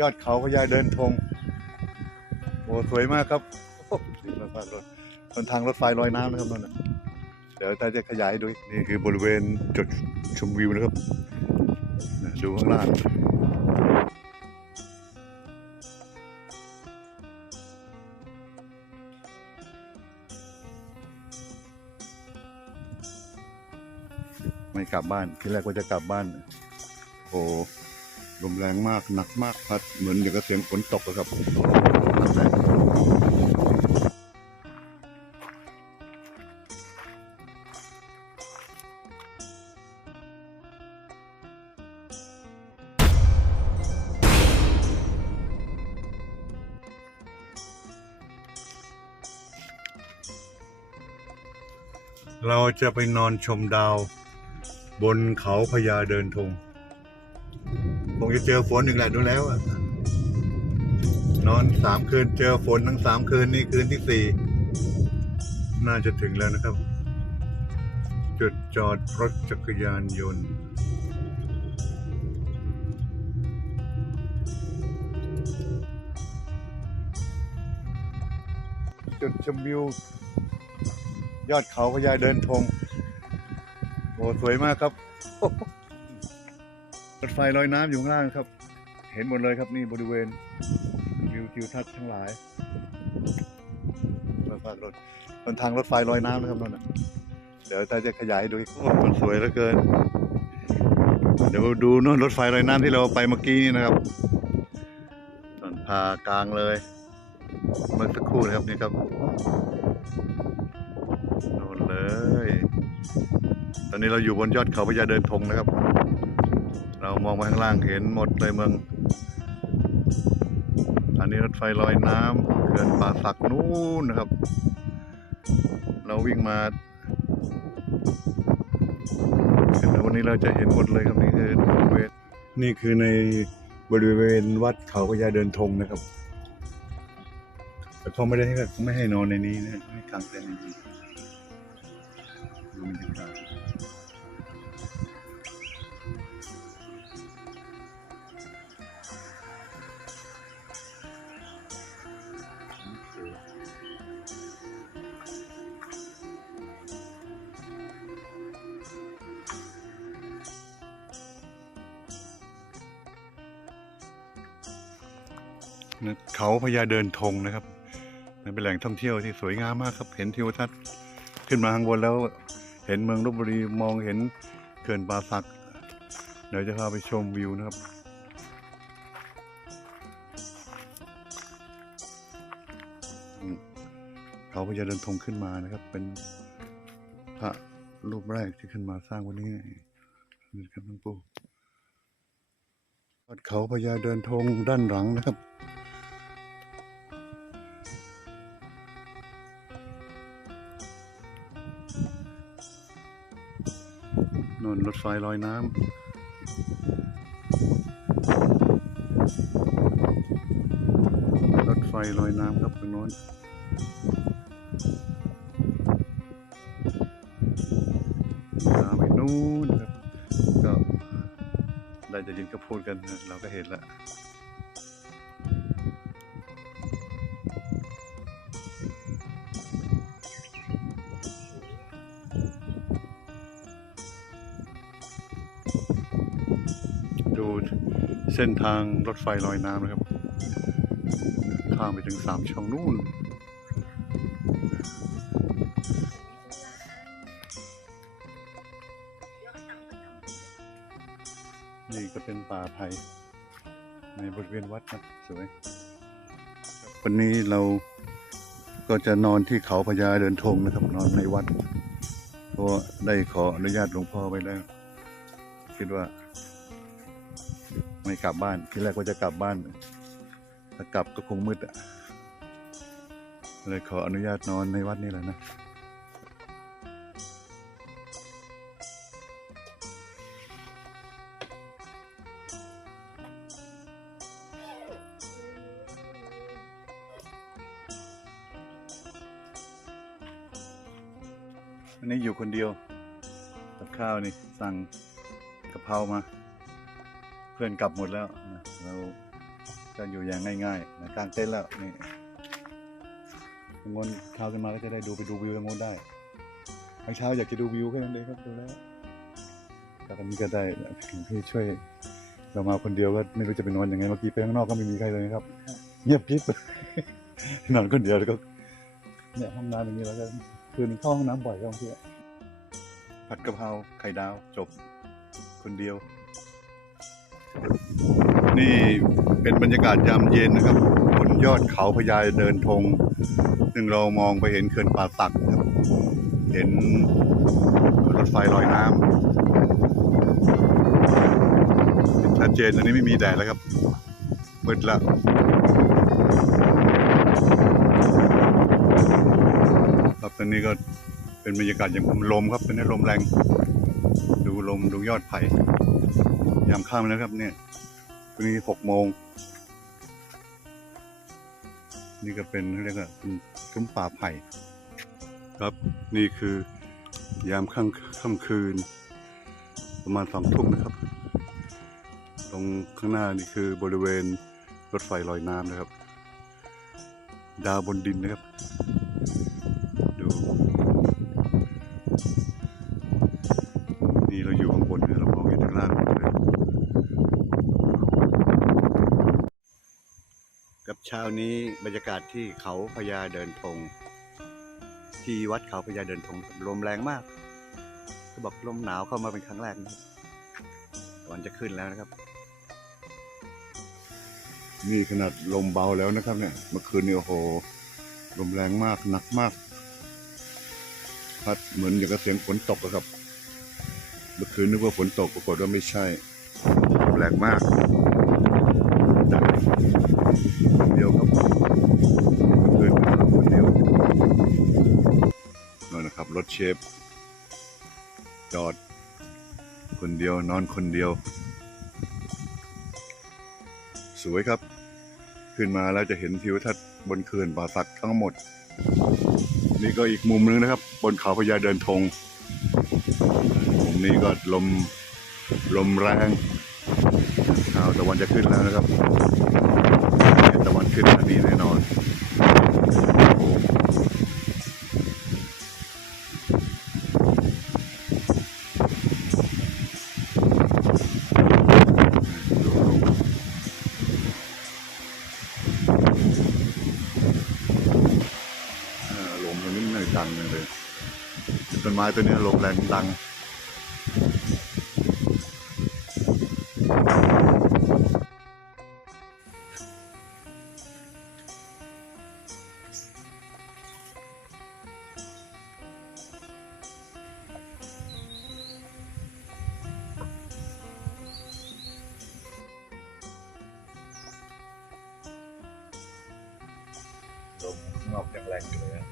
ยอดเขาพญาเดินธงโอ้สวยมากครับนี่รถไฟรถบนทางรถไฟลอยน้ำนะครับนั่นะเดี๋ยวตาจะขยายดูนี่คือบริเวณจุดชมวิวนะครับดูข้างล่างไม่กลับบ้าน ที่แรกว่าจะกลับบ้าน โอ้ ลมแรงมากหนักมากพัดเหมือนอย่างกับเสียงฝนตกเลยครับลมแรงเราจะไปนอนชมดาว บนเขาพญาเดินธง คงจะเจอฝนอีกแหละดูแล้วอะนอนสามคืนเจอฝนทั้งสามคืนนี่คืนที่สี่น่าจะถึงแล้วนะครับ จุดจอดรถจักรยานยนต์จุดชมวิวยอดเขาพญาเดินธงโอ้สวยมากครับ รถไฟลอยน้ำอยู่ข้างล่างครับ เห็นหมดเลยครับนี่บริเวณวิวทิวทัศน์ทั้งหลายรถไฟรถบนทางรถไฟลอยน้ำนะครับนั่นนะเดี๋ยวตาจะขยายดูอีกโอ้มันสวยเหลือเกิน เดี๋ยวดูนู่นรถไฟลอยน้ำที่เราไปเมื่อกี้นี่นะครับตอนพากลางเลย เมื่อสักครู่นะครับนี่ครับโน่นเลย ตอนนี้เราอยู่บนยอดเขาพญาเดินธงนะครับ เรามองมาข้างล่างเห็นหมดเลยเมืองอันนี้รถไฟลอยน้ำเขื่อนป่าสักนู่นนะครับ เราวิ่งมาแล้ววันนี้เราจะเห็นหมดเลยครับนี่คือบริเวณนี่คือในบริเวณวัดเขาพญาเดินธงนะครับแต่เขาไม่ได้ให้ไม่ให้นอนในนี้นะให้กางเต็นท์ในนี้ดูบรรยากาศ เขาพญาเดินธงนะครับเป็นแหล่งท่องเที่ยวที่สวยงามมากครับ เห็นทิวทัศน์ขึ้นมาข้างบนแล้ว เห็นเมืองลบบุรีมองเห็นเขื่อนป่าสักเดี๋ยวจะพาไปชมวิวนะครับเขาพญาเดินธงขึ้นมานะครับ เป็นพระรูปแรกที่ขึ้นมาสร้างวันนี้นี่ครับหลวงปู่ยอดเขาพญาเดินธงด้านหลังนะครับ นนรถไฟลอยน้ำรถไฟลอยน้ำครับตรงโน้นตามไปนู้นครับก็ได้จะยินก็พูดกันเราก็เห็นแล้ว ส้นทางรถไฟลอยน้ำนะครับข้ามไปถึงสามช่องนู่นนี่ก็เป็นป่าไผ่ในบริเวณวัดครับสวยวันนี้เราก็จะนอนที่เขาพญาเดินธงนะครับนอนในวัด เพราะได้ขออนุญาตหลวงพ่อไว้แล้ว คิดว่า ไม่กลับบ้านทีแรกว่าจะกลับบ้านถ้ากลับก็คงมืดอะเลยขออนุญาตนอนในวัดนี่แหละนะอันนี้อยู่คนเดียวกับข้าวนี่สั่งกะเพรามา พื่อนกลับหมดแล้วนะเราก็อยู่อย่างง่ายๆนะกลางเต็นท์แล้วนี่งนู้นเช้าขึ้นมาก็จะได้ดูไปดูวิวงนได้เมื่อเช้าอยากจะดูวิวแค่นั้นเองครับดูแล้วแต่ตอนนี้ก็ได้พี่ช่วย เรามาคนเดียวก็ไม่รู้จะไปนอนยังไงเมื่อกี้ไปข้างนอกก็ไม่มีใครเลยครับ เงียบกริบนอนคนเดียวแล้วก็เนี่ยห้องน้ำอย่างนี้แล้วก็คืนนึงเข้าห้องน้ำบ่อยก็บางทีอผัดกะเพราไข่ดาวจบ คนเดียว นี่เป็นบรรยากาศยามเย็นนะครับบนยอดเขาพญาเดินธงซึ่งเรามองไปเห็นเขื่อนป่าตักครับ เห็นรถไฟลอยน้ำเห็นชัดเจนตอนนี้ไม่มีแดดแล้วครับมืดแล้วครับตอนนี้ก็เป็นบรรยากาศอย่างลมครับเป็นลมแรง ดูลมดูยอดไผ่ ยามค่ำแล้วครับ เนี่ยวันนี้หกโมง นี่ก็เป็นเรียกว่าเป็นซุ้มป่าไผ่ครับ นี่คือยามค่ำค่ำคืน ประมาณสองทุ่มนะครับ ตรงข้างหน้านี่คือบริเวณรถไฟลอยน้ำนะครับ ดาวบนดินนะครับ ดู นี่เราอยู่ข้างบนเนี่ยเรามองเห็นข้างล่างหมดเลย กับ เช้านี้บรรยากาศที่เขาพญาเดินธงที่วัดเขาพญาเดินธงลมแรงมากก็บอกลมหนาวเข้ามาเป็นครั้งแรกนะครับตอนจะขึ้นแล้วนะครับนี่ขนาดลมเบาแล้วนะครับ เนี่ยเมื่อคืนนี่โอ้โหลมแรงมากหนักมากพัดเหมือนอย่างกับเสียงฝนตกอะครับ เมื่อคืนนึกว่าฝนตกปรากฏว่าไม่ใช่ลมแรงมากจัด คนเดียวครับเพื่อนๆเราคนเดียวนั่นนะครับรถเชฟจอด คนเดียวนอนคนเดียว สวยครับ ขึ้นมาแล้วจะเห็นทิวทัศน์บนเขื่อนป่าสักทั้งหมด นี่ก็อีกมุมนึงนะครับ บนเขาพญาเดินธงมุมนี้ก็ลมลมแรงอ้าวตะวันจะขึ้นแล้วนะครับ ตะวันขึ้นอันนี้แน่นอนลมตรงนี้มันดังจังเลยต้นไม้ตัวนี้ลมแรงดัง ข้างนอกแรงเลยนะ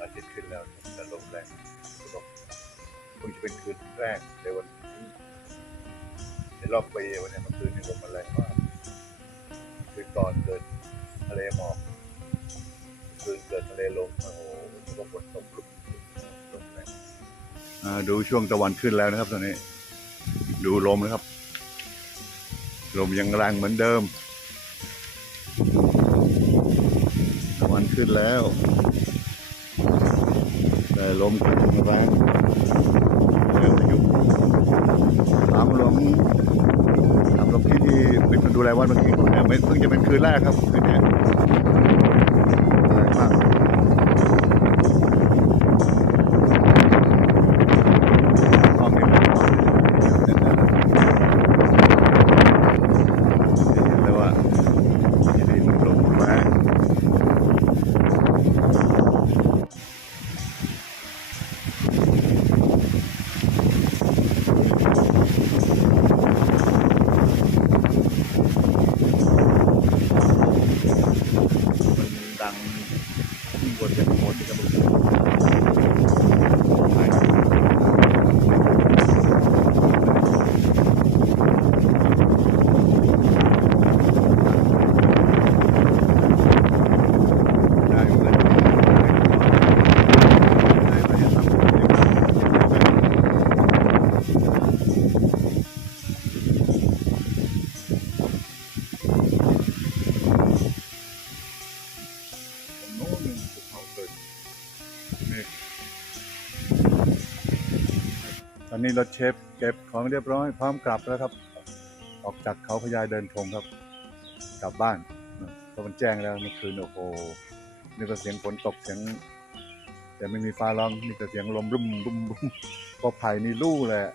อาทิตย์ขึ้นแล้วแต่ลมแรงลมคงจะเป็นคืนแรกในวันนี้ในรอบปีวันนี้มื่อคืนนี้ลมมันแรงมากคืนก่อนเกิดทะเลหมอกคืนเกิดทะเลลมโอ้โหลมฝนตกลุกลมแรงดูช่วงตะวันขึ้นแล้วนะครับตอนนี้ ดูลมนะครับ ลมยังแรงเหมือนเดิม ขึ้นแล้วแต่ลมกำลังแรงเรื่องพายุตามหลวงตามหลวงพี่ที่เป็นคนดูแลวัดเมื่อกี้เนี่ยเพิ่งจะเป็นคืนแรกครับคืนเนี้ นี้รถเชฟเก็บของเรียบร้อยพร้อมกลับแล้วครับ ออกจากเขาพญาเดินทงครับ กลับบ้านเพราะมันแจ้งแล้วเมื่อคืนโอ้โหนี่ก็เสียงฝนตกเสียง แต่ไม่มีฟ้าร้องนี่ก็เสียงลมรุ่มรุ่มรุ่มพอไผ่นี่ลู่เลยอะ